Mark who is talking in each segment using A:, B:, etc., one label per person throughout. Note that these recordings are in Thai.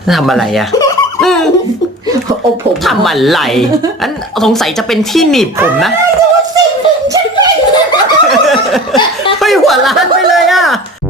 A: ทำอะไรอะ
B: โอ้ผม
A: ทำอะไรอันสงสัยจะเป็นที่หนีบผมนะเฮ้ยหัวล้านไปเลยอะ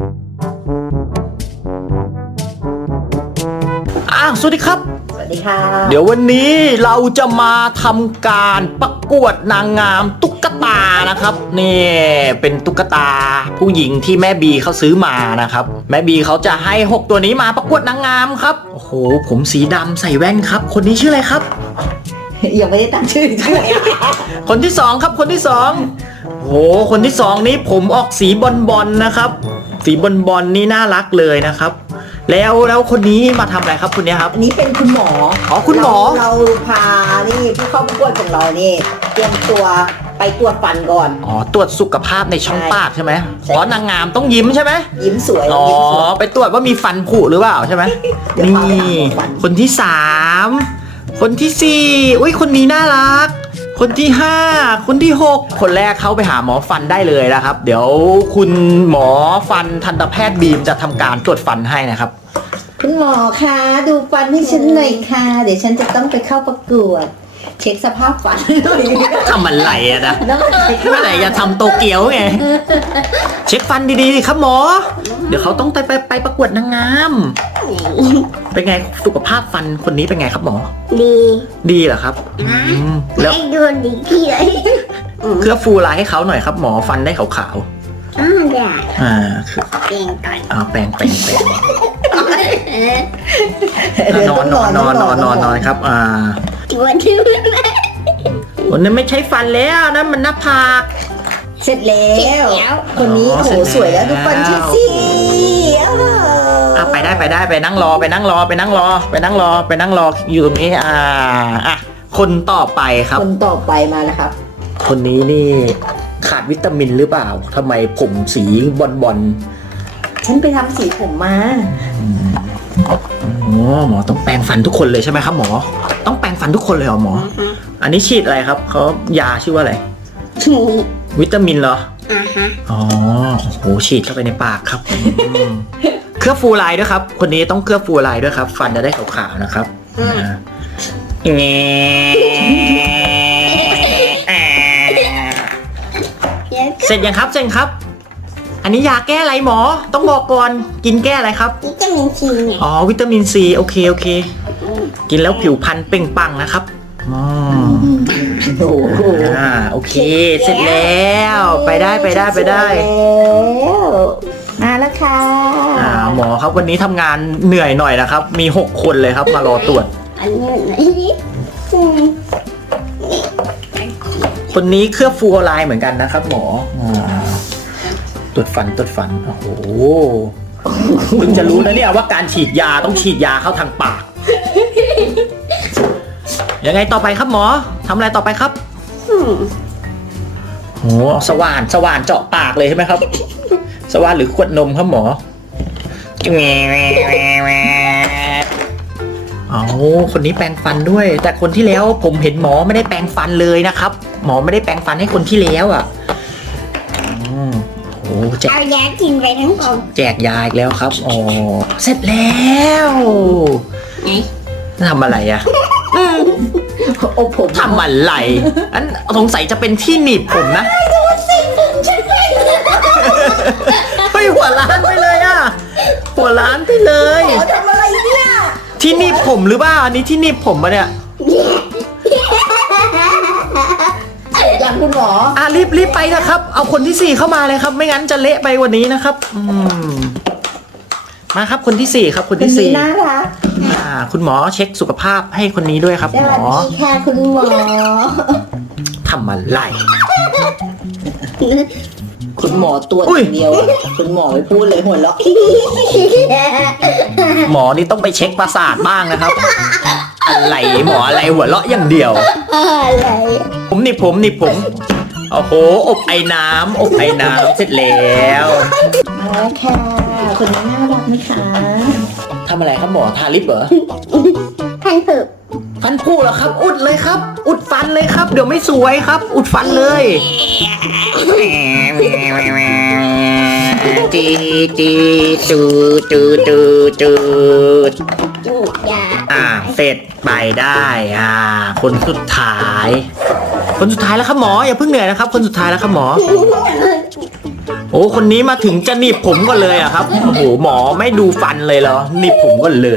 A: สวัสดีครับ
B: สวัสดีค่ะ
A: เดี๋ยววันนี้เราจะมาทำการประกวดนางงามตุ๊กตานะครับนี่เป็นตุ๊กตาผู้หญิงที่แม่บีเขาซื้อมานะครับแม่บีเขาจะให้6ตัวนี้มาประกวดนางงามครับโอ้โหผมสีดำใส่แว่นครับคนนี้ชื่ออะไรครับ
B: ยังไม่ได้ตั้งชื่อ
A: คนที่2ครับคนที่2โอ้โหคนที่2นี้ผมออกสีบอลนะครับสีบอลนี่น่ารักเลยนะครับแล้วคนนี้มาทำอะไรครับคนนี้ครับ
B: อันนี้เป็นคุณหมอ
A: คุณหมอ
B: เราพานี่ผู้เข้าประกวดของเรานี่เตรียมตัวไปตรวจฟันก่อน
A: ตรวจสุขภาพในช่องปากใช่ไหมนางงามต้องยิ้มใช่ไหม
B: ยิ้มสวย
A: ไปตรวจว่ามีฟันผุหรือเปล่าใช่ไหมนี่คนที่3คนที่4อุ้ยคนนี้น่ารักคนที่5คนที่6คนแรกเข้าไปหาหมอฟันได้เลยนะครับเดี๋ยวคุณหมอฟันทันตแพทย์บีมจะทำการตรวจฟันให้นะครับ
B: คุณหมอคะดูฟันให้ฉันหน่อยค่ะเดี๋ยวฉันจะต้องไปเข้าประกวดเช็คสภาพฟัน
A: ทำอะไรอะนะไม่ไหนจะทำโตเกียวไงเช็คฟันดีๆครับหมอเดี๋ยวเขาต้องไปประกวดนางงามเป็นไงสุขภาพฟันคนนี้เป็นไงครับหมอดีเหรอครับ
C: แล้วดูดีที่เลย
A: เคลือบฟูลายให้เขาหน่อยครับหมอฟันได้ขาว
C: ๆได้แปรงก่อน
A: แปรงนอนครับวันนี้ไม่ใช่ฟันแล้วนะมันหน้าผาก
B: เสร็จแล้วคนนี้โหสวยแล้วดูฟันที่สี่
A: ไปได้ไปนั่งรออยู่ตรงนี้คนต่อไปครับ
B: คนต่อไปมานะครับ
A: คนนี้นี่ขาดวิตามินหรือเปล่าทำไมผมสีบอล
B: ฉันไปทำสีผมมา
A: หมอต้องแปรงฟันทุกคนเลยใช่ไหมครับหมอต้องแปรงฟันทุกคนเลยเหรอหมออันนี้ฉีดอะไรครับเขายาชื่อว่าอะไรวิตามินเหรอโอ้โหฉีดเข้าไปในปากครับเคลือบฟูลายด้วยครับคนนี้ต้องเคลือบฟูลายด้วยครับฟันจะได้ขาวๆนะครับเสร็จยังครับอันนี้ยาแก้อะไรหมอต้องบอกก่อนกินแก้อะไรครับ
C: วิตามินซีเนี่ย
A: วิตามินซีโอเคกินแล้วผิวพรรณเปล่งปลั่งนะครับโอเคเสร็จแล้วไปได้
B: มาแล้วค่ะ
A: หมอครับวันนี้ทำงานเหนื่อยหน่อยนะครับมี6คนเลยครับมารอตรวจ
C: อันนี้
A: คนนี้เคลือบฟูออไลน์เหมือนกันนะครับหมอตรวจฟันโอ้โหคุณจะรู้นะเนี่ยว่าการฉีดยาต้องฉีดยาเข้าทางปากยังไงต่อไปครับหมอทำอะไรต่อไปครับโอ้สว่านเจาะปากเลยใช่ไหมครับสว่านหรือขวดนมครับหมอคนนี้แปรงฟันด้วยแต่คนที่แล้วผมเห็นหมอไม่ได้แปรงฟันเลยนะครับหมอไม่ได้แปรงฟันให้คนที่แล้ว
C: เอายากินไปทั้งกล่อง
A: แจกยาอีกแล้วครับเสร็จแล้ว
C: ไง
A: ทำอะไรอะผมทำอะไรอันสงสัยจะเป็นที่หนีบผมนะเฮ้ยหัวล้านไปเลยอะหัวล้านไปเลย
B: ทำอะไรเนี่ย
A: ที่หนีบผมหรือเปล่าอันนี้ที่หนีบผมปะเนี่ย
B: อย่างคุณหมอ
A: รีบไปนะครับเอาคนที่4เข้ามาเลยครับไม่งั้นจะเละไปกว่านี้นะครับมาครับคนที่4ครับคนที่4
B: น่ารัก
A: คุณหมอเช็คสุขภาพให้คนนี้ด้วยครับหมอ
B: สวัสดีค่ะคุณหมอ
A: ทำอะไร
B: คุณหมอตัวเดียวคุณหมอไม่พูดเลยหัวเราะ
A: หมอนี่ต้องไปเช็คประสาทบ้างนะครับอะไรหมออะไรหัวเราะอย่างเดียว
C: อะไร
A: ผมโอ้โหอบไอ้น้ำเสร็จแล้ว
B: มาแล้วค่ะคนนี้น่ารักไหมคะ
A: ทำอะไรครับหมอทาลิปเหรอฟันผุเหรอครับอุดเลยครับอุดฟันเลยครับเดี๋ยวไม่สวยครับอุดฟันเลยจีจู
C: อย่า
A: เสร็จไปได้คนสุดท้าย คนสุดท้ายแล้วครับหมออย่าเพิ่งเหนื่อยนะครับคนสุดท้ายแล้วครับหมอโอ้คนนี้มาถึงจะหนีบผมก่อนเลยอะครับโอ้โหหมอไม่ดูฟันเลยเหรอหนีบผมก่อนเลย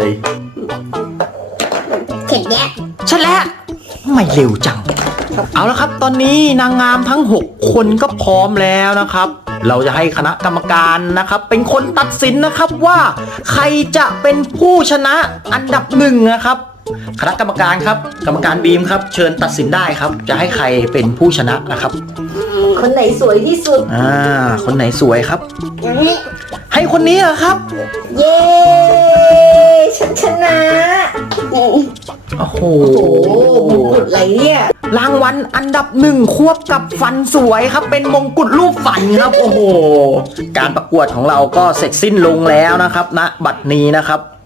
C: เสร็จแล้ว
A: ใช่แล้วไม่เร็วจังเอาละครับตอนนี้นางงามทั้ง6คนก็พร้อมแล้วนะครับเราจะให้คณะกรรมการนะครับเป็นคนตัดสินนะครับว่าใครจะเป็นผู้ชนะอันดับ1นะครับคณะกรรมการครับกรรมการบีมครับเชิญตัดสินได้ครับจะให้ใครเป็นผู้ชนะนะครับ
B: คนไหนสวยที่สุด
A: คนไหนสวยครับ
C: อย่างนี้
A: ให้คนนี้เหรอครับ
B: เย้ ฉันชนะ
A: โอ้โห
B: โอ้โหมงกุฎอะไรเนี่ย
A: รางวัลอันดับ1ควบกับฟันสวยครับเป็นมงกุฎรูปฟันครับโอ้โหการประกวดของเราก็เสร็จสิ้นลงแล้วนะครับณบัดนี้นะครับ